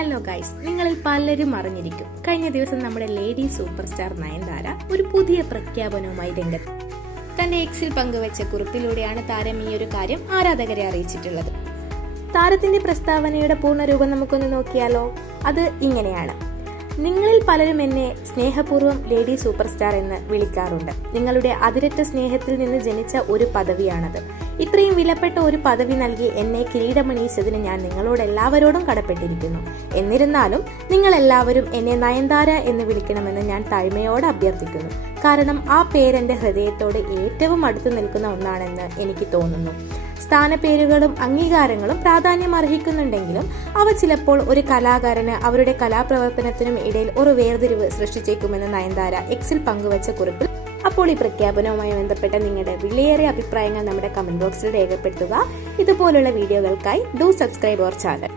Hello guys, നിങ്ങളിൽ പലരും അറിഞ്ഞിരിക്കും കഴിഞ്ഞ ദിവസം നമ്മുടെ ലേഡി സൂപ്പർ സ്റ്റാർ നയൻതാര ഒരു പുതിയ പ്രഖ്യാപനവുമായി രംഗത്ത്. തന്റെ എക്സിൽ പങ്കുവച്ച കുറിപ്പിലൂടെയാണ് താരം ഈ ഒരു കാര്യം ആരാധകരെ അറിയിച്ചിട്ടുള്ളത്. താരത്തിന്റെ പ്രസ്താവനയുടെ പൂർണ്ണരൂപം നമുക്കൊന്ന് നോക്കിയാലോ. അത് ഇങ്ങനെയാണ്: നിങ്ങളിൽ പലരും എന്നെ സ്നേഹപൂർവ്വം ലേഡി സൂപ്പർ സ്റ്റാർ എന്ന് വിളിക്കാറുണ്ട്. നിങ്ങളുടെ അതിരറ്റ സ്നേഹത്തിൽ നിന്ന് ജനിച്ച ഒരു പദവിയാണത്. ഇത്രയും വിലപ്പെട്ട ഒരു പദവി നൽകി എന്നെ കിരീടമണിയിച്ചതിന് ഞാൻ നിങ്ങളോട് എല്ലാവരോടും കടപ്പെട്ടിരിക്കുന്നു. എന്നിരുന്നാലും നിങ്ങൾ എല്ലാവരും എന്നെ നയൻതാര എന്ന് വിളിക്കണമെന്ന് ഞാൻ താഴ്മയോടെ അഭ്യർത്ഥിക്കുന്നു. കാരണം ആ പേരെന്റെ ഹൃദയത്തോട് ഏറ്റവും അടുത്തു നിൽക്കുന്ന ഒന്നാണെന്ന് എനിക്ക് തോന്നുന്നു. സ്ഥാനപ്പേരുകളും അംഗീകാരങ്ങളും പ്രാധാന്യം അർഹിക്കുന്നുണ്ടെങ്കിലും അവ ചിലപ്പോൾ ഒരു കലാകാരന് അവരുടെ കലാപ്രവർത്തനത്തിനും ഇടയിൽ ഒരു വേർതിരിവ് സൃഷ്ടിച്ചേക്കുമെന്ന് നയൻതാര എക്സിൽ പങ്കുവച്ച കുറിപ്പിൽ. അപ്പോൾ ഈ പ്രഖ്യാപനവുമായി ബന്ധപ്പെട്ട നിങ്ങളുടെ വിലയേറിയ അഭിപ്രായങ്ങൾ നമ്മുടെ കമന്റ് ബോക്സിൽ രേഖപ്പെടുത്തുക. ഇതുപോലുള്ള വീഡിയോകൾക്കായി ഡു സബ്സ്ക്രൈബ് അവർ ചാനൽ.